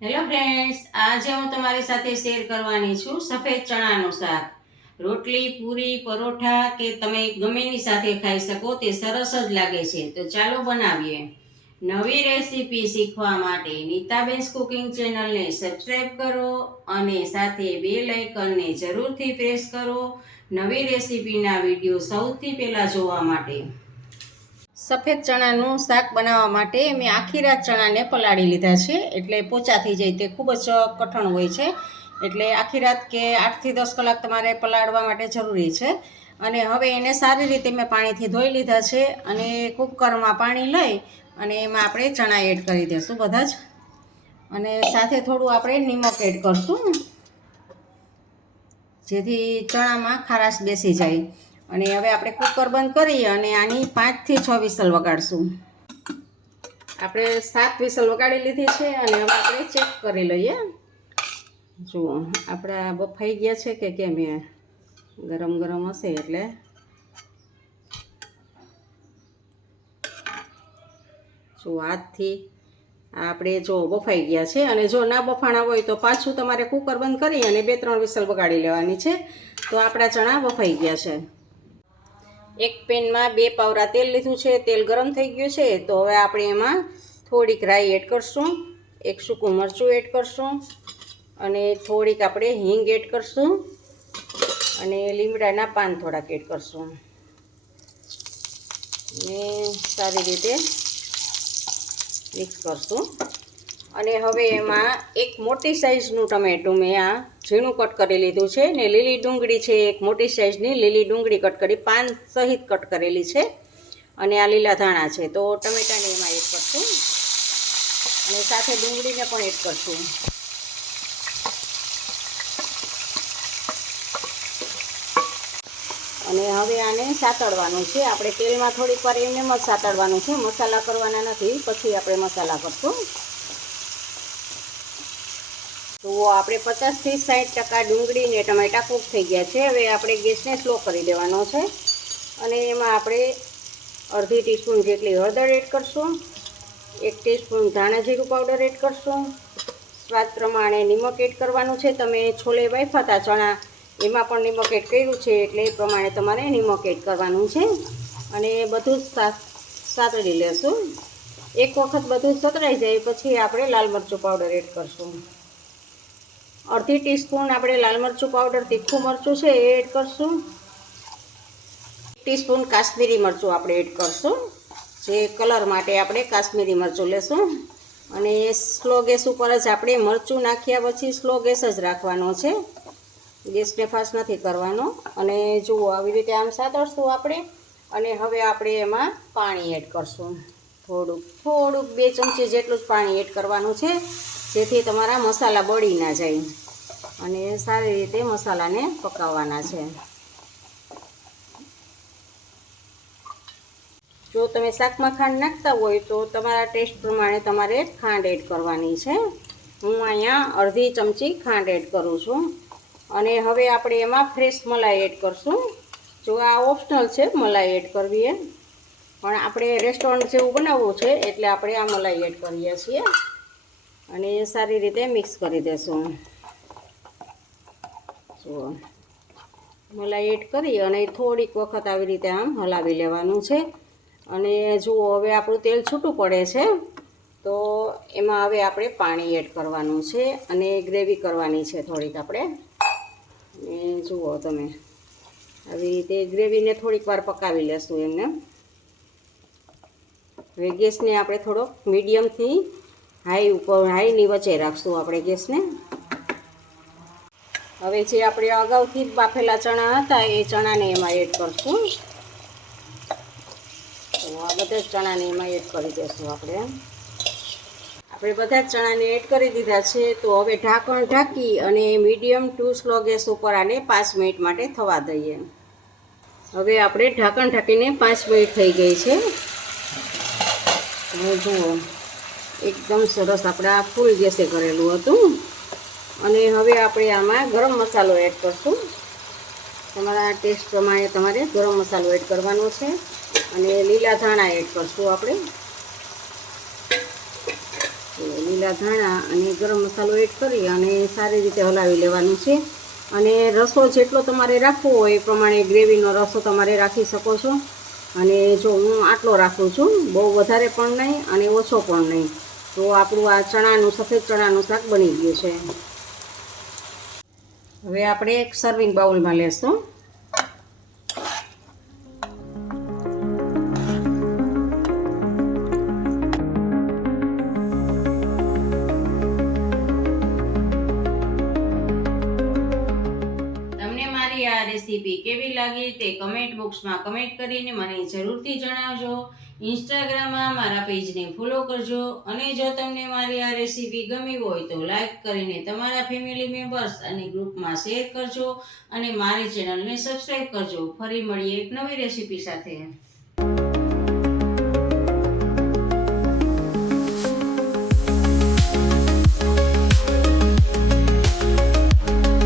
Hello friends, આજે હું તમારી સાથે શેર કરવાની છું સફેદ ચણાનું શાક. રોટલી, પૂરી, પરોઠા કે તમે ગમેની સાથે ખાઈ શકો, તે સરસ જ લાગે છે. તો ચાલો બનાવીએ. નવી રેસીપી શીખવા માટે નીતાબેન કુકિંગ ચેનલને સબસ્ક્રાઈબ કરો અને સાથે બેલ આઇકનને જરૂરથી પ્રેસ કરો નવી રેસીપીના વિડીયો સૌથી પહેલાં જોવા માટે. સફેદ ચણાનું શાક બનાવવા માટે મેં આખી રાત ચણાને પલાળી લીધા છે, એટલે પોચા થઈ જાય. તે ખૂબ જ કઠણ હોય છે, એટલે આખી રાત કે 8 થી 10 કલાક તમારે પલાળવા માટે જરૂરી છે. અને હવે એને સારી રીતે મેં પાણીથી ધોઈ લીધા છે. અને કુકરમાં પાણી લઈ અને એમાં આપણે ચણા એડ કરી દઈશું બધા જ. અને સાથે થોડું આપણે નિમક એડ કરશું, જેથી ચણામાં ખારાશ બેસી જાય. અને હવે આપણે કુકર બંધ કરી અને આની 5 થી 6 વિસલ વગાડશું. આપણે 7 વિસલ વગાડી લીધી છે અને હવે આપણે ચેક કરી લઈએ. જુઓ, આપણા બફાઈ ગયા છે કે કેમ? એ ગરમ ગરમ હશે એટલે જો હાથથી આપણે જો બફાઈ ગયા છે. અને જો ના બફાણા હોય તો પાછું તમારે કુકર બંધ કરી અને 2-3 વિસલ વગાડી લેવાની છે. તો આપણા ચણા બફાઈ ગયા છે. એક પેનમાં 2 પાવરા તેલ લીધું છે. તેલ ગરમ થઈ ગયું છે. તો હવે આપણે એમાં થોડીક રાઈ એડ કરશું, એક સૂકું મરચું એડ કરશું અને થોડીક આપણે હિંગ એડ કરશું અને લીમડાના પાન થોડાક એડ કરશું ને સારી રીતે મિક્સ કરશું. અને હવે એમાં એક મોટી સાઈઝનું ટમેટું મેં આ ઝીણું કટ કરી લીધું છે ને લીલી ડુંગળી છે, એક મોટી સાઈઝની લીલી ડુંગળી કટ કરી પાન સહિત કટ કરેલી છે. અને આ લીલા ધાણા છે. તો ટમેટાને એમાં એડ કરશું અને સાથે ડુંગળીને પણ એડ કરશું. અને હવે આને સાતળવાનું છે. આપણે તેલમાં થોડીક વાર એમને જ સાતળવાનું છે, મસાલા કરવાના નથી. પછી આપણે મસાલા કરશું. તો આપણે 50 થી 60% ડુંગળી ને ટમેટા કૂક થઈ ગયા છે. હવે આપણે ગેસને સ્લો કરી દેવાનો છે અને એમાં આપણે અડધી ટીસ્પૂન જેટલી હળદર એડ કરશું, 1 ટીસ્પૂન ધાણા જીરું પાવડર એડ કરશું, સ્વાદ પ્રમાણે નિમક એડ કરવાનું છે. તમે છોલે બાફ્યા હતા ચણા, એમાં પણ નિમક એડ કર્યું છે, એટલે એ પ્રમાણે તમારે નિમક એડ કરવાનું છે. અને બધું સાતળી લેશું. એક વખત બધું સતળાઈ જાય પછી આપણે લાલ મરચું પાવડર એડ કરશું. અડધી ટીસ્પૂન આપણે લાલ મરચું પાવડર, તીખું મરચું છે એ એડ કરશું. 1 ટીસ્પૂન કાશ્મીરી મરચું આપણે એડ કરશું, જે કલર માટે આપણે કાશ્મીરી મરચું લેશું. અને સ્લો ગેસ ઉપર જ આપણે મરચું નાખ્યા પછી સ્લો ગેસ જ રાખવાનો છે, ગેસને ફાસ્ટ નથી કરવાનો. અને જુઓ, આવી રીતે આમ સાતળશું આપણે. અને હવે આપણે એમાં પાણી એડ કરશું, થોડુંક 2 ચમચી જેટલું જ પાણી એડ કરવાનું છે, જેથી તમારા મસાલા બળી ના જાય. અને સારી રીતે મસાલાને પકાવવાના છે. જો તમે શાકમાં ખાંડ નાખતા હોય તો તમારા ટેસ્ટ પ્રમાણે તમારે ખાંડ એડ કરવાની છે. હું અહીંયા અડધી ચમચી ખાંડ એડ કરું છું. અને હવે આપણે એમાં ફ્રેશ મલાઈ એડ કરશું. જો આ ઓપ્શનલ છે મલાઈ એડ કરવી, પણ આપણે રેસ્ટોરન્ટ જેવું બનાવવું છે એટલે આપણે આ મલાઈ એડ કરીએ છીએ. અને સારી રીતે મિક્સ કરી દેશું. જુઓ, મલાઈ એડ કરી અને થોડીક વખત આવી રીતે આમ હલાવી લેવાનું છે. અને જુઓ, હવે આપણું તેલ છૂટું પડે છે, તો એમાં હવે આપણે પાણી એડ કરવાનું છે અને ગ્રેવી કરવાની છે થોડીક આપણે. અને જુઓ તમે, આવી રીતે ગ્રેવીને થોડીક વાર પકાવી લેશું એમને. હવે ગેસને આપણે થોડોક મીડિયમથી હાઈની વચ્ચે રાખશું આપણે ગેસને. હવે જે આપણે અગાઉથી બાફેલા ચણા હતા એ ચણાને એમાં એડ કરશું. તો આ બધા જ ચણાને એમાં એડ કરી દઈશું આપણે બધા જ ચણાને એડ કરી દીધા છે. તો હવે ઢાંકણ ઢાંકી અને મીડિયમ ટુ સ્લો ગેસ ઉપર આને 5 મિનિટ માટે થવા દઈએ. હવે આપણે ઢાંકણ ઢાંકીને 5 મિનિટ થઈ ગઈ છે. હવે જુઓ, એકદમ સરસ આપણે આ ફૂલ ગેસે કરેલું હતું. અને હવે આપણે આમાં ગરમ મસાલો એડ કરશું. તમારા ટેસ્ટ પ્રમાણે તમારે ગરમ મસાલો એડ કરવાનો છે. અને લીલા ધાણા એડ કરશું આપણે. લીલા લીલા ધાણા અને ગરમ મસાલો એડ કરી અને સારી રીતે હલાવી લેવાનું છે. અને રસો જેટલો તમારે રાખવો હોય એ પ્રમાણે ગ્રેવીનો રસો તમારે રાખી શકો છો. અને જો હું આટલો રાખું છું, બહુ વધારે પણ નહીં અને ઓછો પણ નહીં. તો આપણું આ ચણાનું સફેદ ચણાનું શાક બની ગયું છે. હવે આપણે એક સર્વિંગ બાઉલમાં લેશું. આ રેસીપી કેવી લાગી તે કમેન્ટ બોક્સમાં કમેન્ટ કરીને મને જરૂરથી જણાવજો. ઇન્સ્ટાગ્રામમાં મારા પેજને ફોલો કરજો. અને જો તમને મારી આ રેસીપી ગમી હોય તો લાઈક કરીને તમારા ફેમિલી મેમ્બર્સ અને ગ્રુપમાં શેર કરજો. અને મારી ચેનલને સબસ્ક્રાઈબ કરજો. ફરી મળીએ એક નવી રેસીપી સાથે.